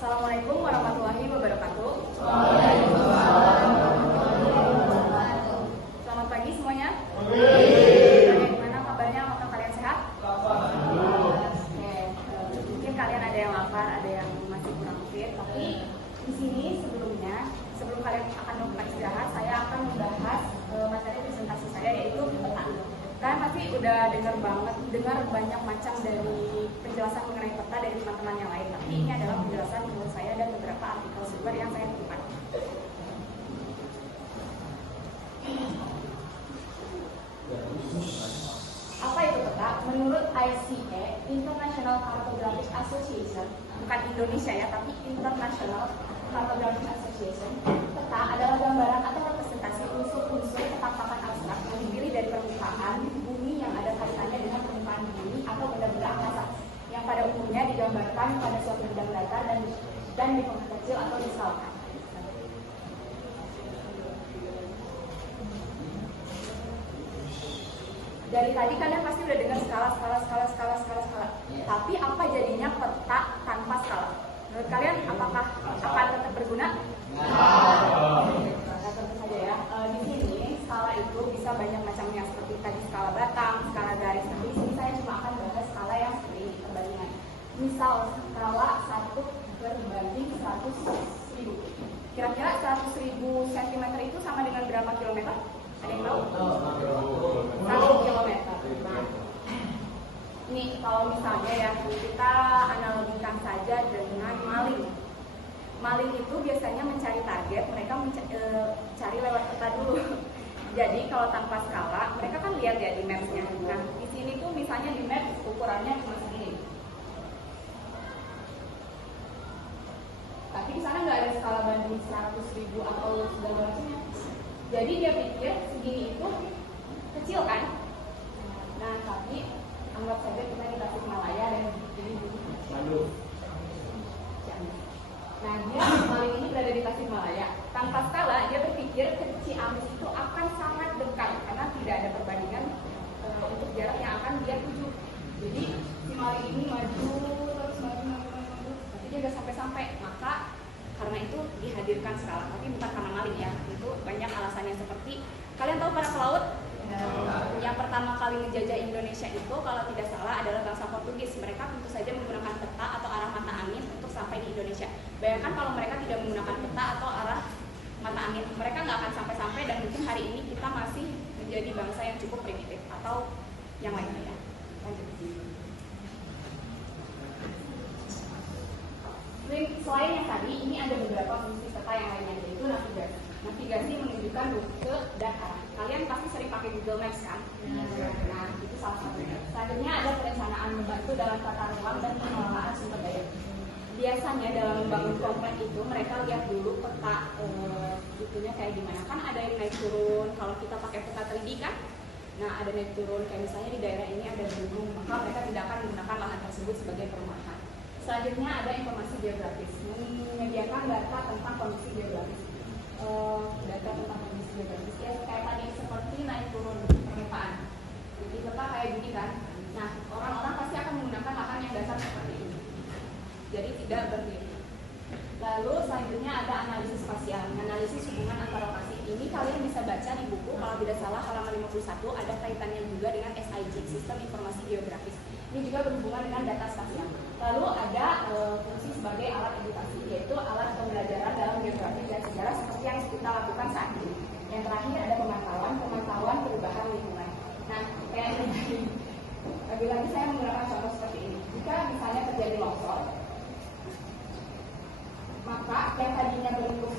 Assalamualaikum warahmatullahi wabarakatuh. Selamat pagi semuanya. Bagaimana kabarnya? Apakah kalian sehat? Oke, mungkin kalian ada yang lapar, ada yang masih kurang fit. Tapi di sini sebelum kalian akan melakukan istirahat, saya akan membahas materi presentasi saya, yaitu peta. Kalian pasti udah dengar banyak macam dari penjelasan mengenai peta dari teman-teman yang lain. Tapi ini adalah penjelasan menurut saya dan beberapa artikel sumber yang saya temukan. Apa itu peta? Menurut ICA, International Cartographic Association, bukan Indonesia ya, tapi International Cartographic Association, peta adalah gambaran atau representasi unsur-unsur ketampakan abstrak yang terdiri dari permukaan bumi yang ada kaitannya dengan permukaan bumi atau benda-benda angkasa yang pada umumnya digambarkan pada suatu bidang data dan diperkecil atau diskalakan. Dari tadi kalian pasti udah dengar skala. Tapi apa jadinya peta tanpa skala? Menurut kalian apakah akan tetap berguna? Tentu saja ya. Di sini skala itu bisa banyak macamnya, seperti tadi skala batang, skala garis. Tapi di sini saya cuma akan bahas skala yang seperti ini, perbandingan. Misal skala 1/100.000. Kira-kira 100.000 cm itu sama dengan berapa kilometer? Ada yang tahu? 1 kilometer. Nah, ini kalau misalnya ya kita analogikan saja dengan maling. Maling itu biasanya mencari target, mereka cari lewat peta dulu. Jadi kalau tanpa skala, mereka kan lihat ya di mapsnya. Nah, di sini tuh misalnya di map ukurannya cuma segini. Tapi di sana nggak ada skala banding 100.000 atau segala macamnya. Jadi dia pikir segini itu kecil kan? Nah, tapi anggap saja kita di Tasikmalaya dan ini di Bandung. Nah, dia maling ini berada di Tasikmalaya. Tanpa skala, dia berpikir ke Ciamis itu akan sangat dekat karena tidak ada perbandingan untuk jarak yang akan dia tuju. Jadi si maling ini maju, tapi dia nggak sampai-sampai. Maka karena itu dihadirkan skala, tapi bukan karena maling ya. Itu banyak alasannya, seperti kalian tahu para pelaut yang pertama kali menjajah Indonesia itu kalau tidak salah adalah bangsa Portugis. Mereka tentu saja menggunakan peta atau arah mata angin untuk sampai di Indonesia. Bayangkan kalau mereka tidak menggunakan peta atau arah mata angin, mereka nggak akan sampai-sampai, dan mungkin hari ini kita masih menjadi bangsa yang cukup primitif atau yang lainnya ya. Lanjut. Selain yang tadi, ini ada beberapa fungsi peta yang lainnya, yaitu navigasi. Navigasi menunjukkan rute dan arah. Kalian pasti sering pakai Google Maps kan? Nah, itu salah satunya. Selanjutnya ada perencanaan, membantu dalam tata ruang dan pengelolaan sumber daya. Biasanya dalam membangun komplek itu mereka lihat dulu peta itunya kayak gimana. Kan ada yang naik turun, kalau kita pakai peta 3D kan? Nah, ada naik turun, kayak misalnya di daerah ini ada gunung, maka mereka tidak akan menggunakan lahan tersebut sebagai perumahan. Selanjutnya ada informasi geografis, menyediakan data tentang kondisi geografis. Data tentang kondisi geografis ya kayak tadi, seperti naik turun permukaan. Jadi peta kayak gini kan. Nah, orang-orang pasti akan menggunakan lahan yang dasar seperti ini. Jadi tidak berdiri. Lalu selanjutnya ada analisis spasial, analisis hubungan antar lokasi. Ini kalian bisa baca di buku, kalau tidak salah halaman 51, ada kaitannya juga dengan SIG, Sistem Informasi Geografis. Ini juga berhubungan dengan data spasial. Lalu ada fungsi sebagai alat edukasi, yaitu alat pembelajaran dalam geografi dan sejarah seperti yang kita lakukan saat ini. Yang terakhir ada pemantauan perubahan lingkungan. Nah, kayak ini. Lagi-lagi saya menggunakan contoh seperti ini. Jika misalnya terjadi longsor, maka yang tadinya bentuk